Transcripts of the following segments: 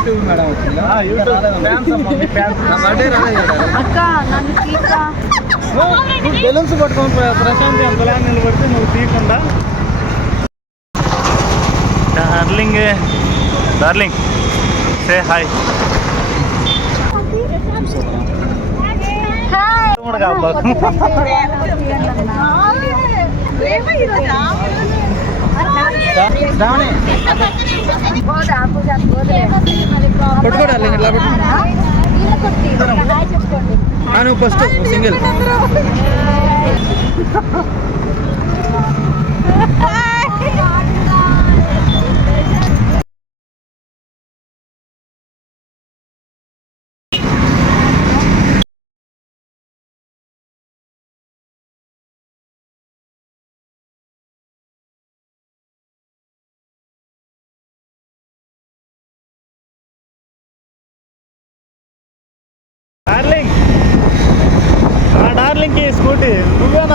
YouTube madam వచ్చిందా. అక్క నన్ను బెలూన్స్ పట్టుకొని ప్ర- ప్రశాంత్ ఎంతలా నిలబడితే నువ్వు తీయకుండా. Darling darling. సే హాయ్ కూడా కాబాకు శ్రావణి, పట్టుకో డార్లింగ్, ఇట్లా పట్టుకో. ఆ, నువ్వు ఫస్ట్ సింగిల్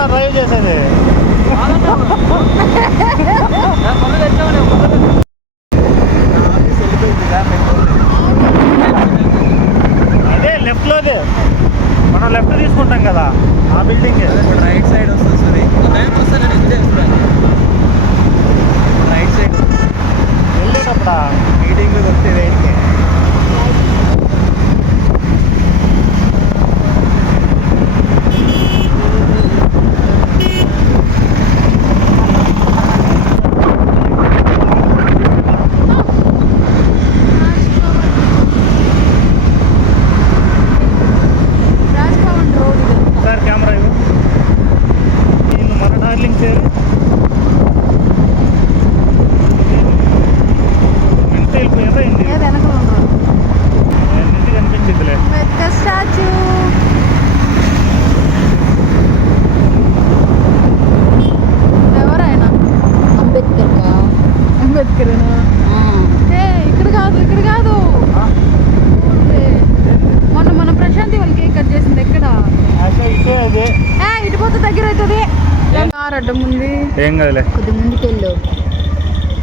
నా డ్రైవ్ చేసేది. అదే లెఫ్ట్లోదే మనం లెఫ్ట్ తీసుకుంటాం కదా ఆ బిల్డింగ్ రైట్ సైడ్ వస్తుంది సారీ టైం వస్తే నేను ఇదే ఇస్తాను రైట్ సైడ్. వెళ్ళేటప్పుడా? మీటింగ్ వస్తే రైట్కి రాజ్భవన్ రోడ్ సార్ కెమెరా ఇవ్వు వీళ్ళు మన డార్లింగ్ సేరు ఎంత వెళ్ళిపోయిందా ఏంది ఏది వెనక ఎందుకు కనిపించిందిలే పెద్ద స్టాచ్యూ ఎవరైనా అంబేద్కర్ కా? అంబేద్కర్ ఆ. ఏ ఇక్కడ కాదు ఇక్కడ కాదు ఊర్లే. మొన్న మన ప్రశాంతి వాళ్ళకి కేక్ కట్ చేసింది ఎక్కడ అసలు ఇటే అదే ఏ ఇటు పోతే దగ్గర అవుతుంది అడ్డం ఉంది. ఏం కదలే. కొద్ది ముందుకెళ్ళు.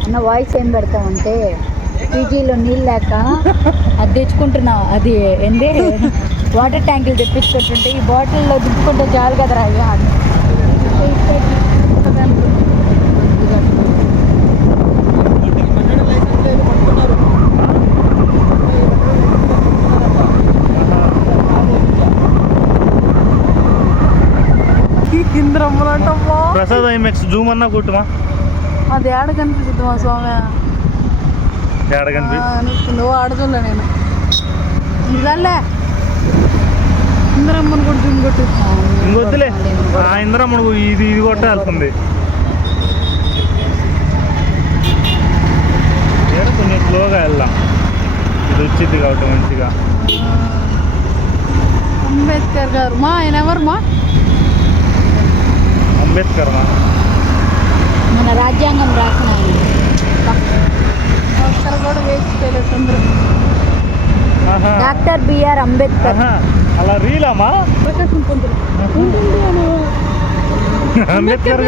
అన్న వాయిస్ ఏం పెడతామంటే పీజీలో నీళ్ళు లేక అది తెచ్చుకుంటున్నా అది ఏంది? వాటర్ ట్యాంకులు తెప్పించుకుంటుంటే ఈ బాటిల్లో దింపుకుంటే చాలు కదరా అయ్యా అని. ఇంద్రమ్మలంటమ్మా ఐమెక్స్ జూమ్ అన్నా కుట్టుమా? అది ఏడ కనిపిస్తుంది మా స్వామి? ఏడ కనిపి నువ్వు ఆడదులే నేను. ఇదల్లే ఇంద్రమ్మని కూడా జూమ్ కొట్టు. ఇంకొద్దులే ఆ ఇంద్రమ్మడు ఇది ఇది కొట్టే వెళ్తుంది. కొంచెం స్లోగా వెళ్దాం. ఇది వచ్చింది కాబట్టి మంచిగా. అంబేద్కర్ గారు మా ఆయన ఎవరు మా? అంబేద్కర్ మన రాజ్యాంగం రాసిన. Doctor B R Ambedkar. అలా రీలామా అంబేద్కర్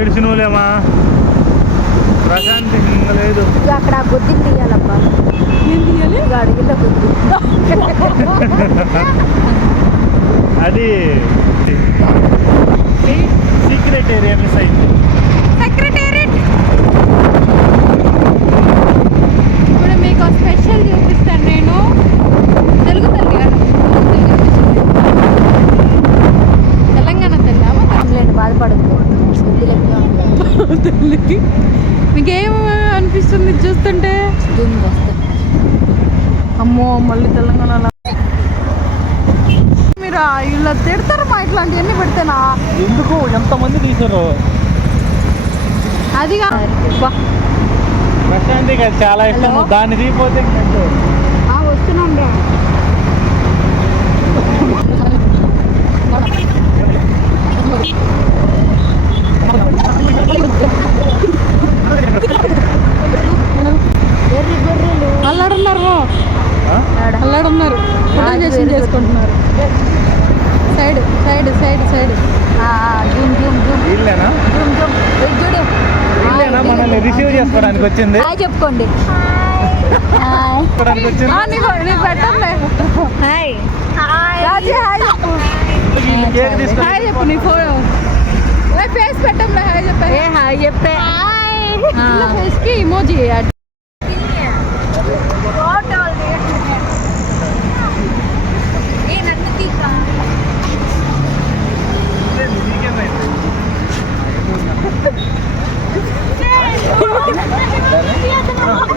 ఏడ్చినోలేమా ప్రశాంతి ఇంక లేదు అక్కడ గుద్దిని తీయాలబ్బా. ఏం తీయాలి? అడిగిన గుద్ది అది సీక్రెట్ ఏరియా మిస్ అయింది తల్లికి మీకేం అనిపిస్తుంది చూస్తుంటే? అమ్మో మళ్ళీ తెలంగాణలో. మీరు ఇలా తిడతారు మా ఇట్లాంటివన్నీ పెడితేనా? ఎందుకు? ఎంతమంది తీసారు అదిగా బా. ప్రశాంతికి అది చాలా ఇష్టం? దాన్ని తీపోతే వస్తున్నాం రా. అల్లాడున్నారు? అల్లాడున్నారు. ఫోటో చేసుకుంటున్నారు. Side side side side. Zoom zoom zoom. Zoom zoom. చూడు. వీళ్ళేనా? మనల్ని రిసీవ్ చేసుకోవడానికి వచ్చింది. హాయ్ చెప్పుకోండి. హాయ్. వచ్చింది నీకు నీకు పెట్టంలే హాయ్ రాజీ హాయ్ చెప్పు వీళ్ళు కేక్ తీసుకొని హాయ్ చెప్పు నీ ఫోన్ ఫేస్ పెట్టంలే హాయ్ చెప్పే ఏ హాయ్ చెప్పే ఫేస్కి ఇమోజీ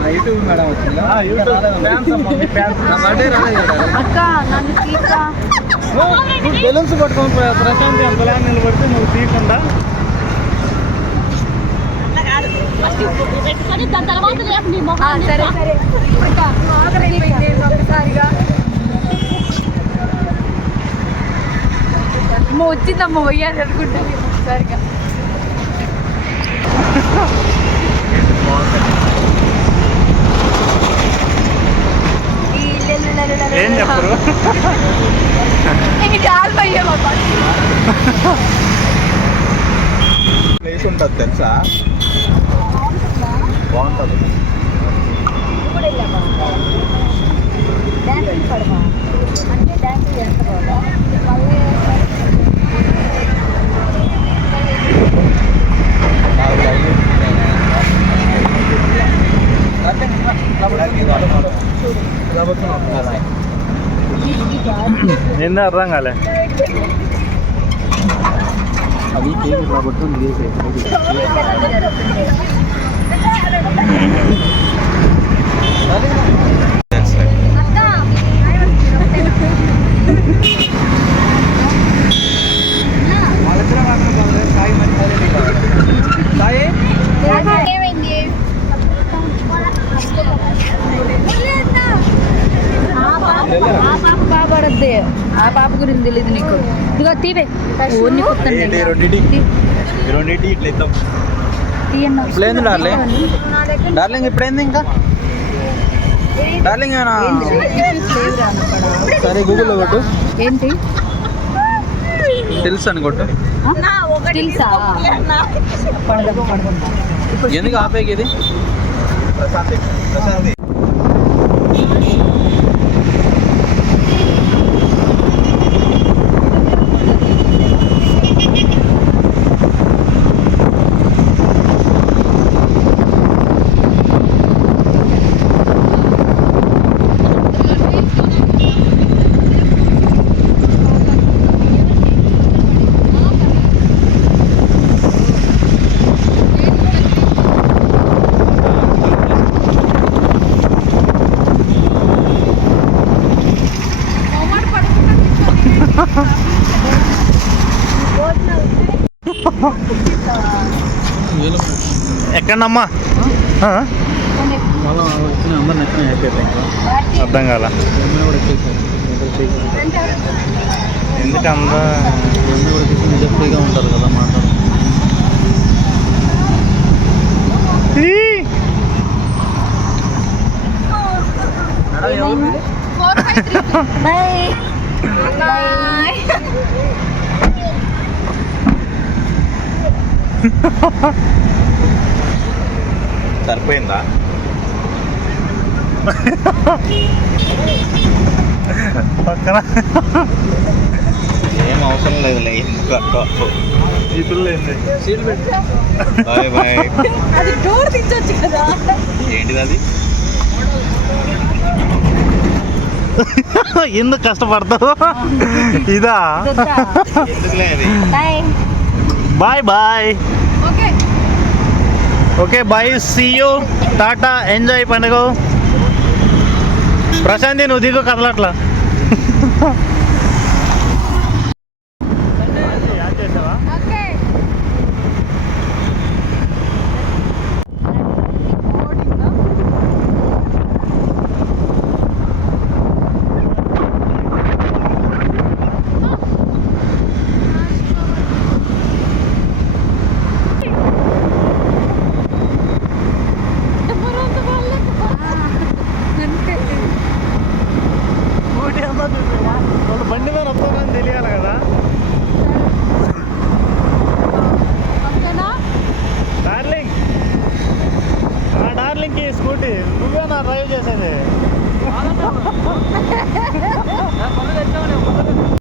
యూట్యూబ్ మేడం వచ్చిందా ఆ, యూట్యూబ్ ఫ్యాన్స్ అమ్మ, మీ ఫ్యాన్స్. నా బర్త్డే రాలేదు కదా అక్క నన్ను తీసా నువ్వు బెలూన్స్ పట్టుకొని ప్ర- ప్రశాంత్ ఎంతలా నిలబడితే నువ్వు తీయకుండా సరే సరే. అమ్మ వచ్చిందమ్మ పోయాలి అనుకుంటుంది ఒకసారిగా ఏం చెప్పరు? ప్లేస్ ఉంటుంది తెలుసా? బాగుంటుంది. అంటే డాన్స్ నిన్న అర్థం కాలే అది కేక్ పట్టుకొని తీవే. ఓన్ని రెండింటి ఇట్లా ఇద్దాం. ఇప్పుడేంది డార్లింగ్? డార్లింగ్ ఇప్పుడేంది ఇంకా? డార్లింగ్ ఏమైనా సరే గూగుల్లో కొట్టు. ఏంటి? తెలుసు అని కొట్టు. ఎందుకు ఆపేకి ఇది? ఎక్కడమ్మా అర్థం కాల. ఎందుకు నిజం ఫ్రీగా ఉంటారు కదా మాట్లాడు బాయ్ సరిపోయిందా? పక్కన. ఏం అవసరం లేదులే బాయ్ బాయ్. అది డోర్ తెచ్చొచ్చు కదా. ఏంటిది అది? ఎందుకు కష్టపడతావు? ఇదా? ఎందుకులే అది? Bye bye okay okay bye see you tata enjoy పండుగ ప్రశాంతి నువ్వు దిగు కదలట్లా.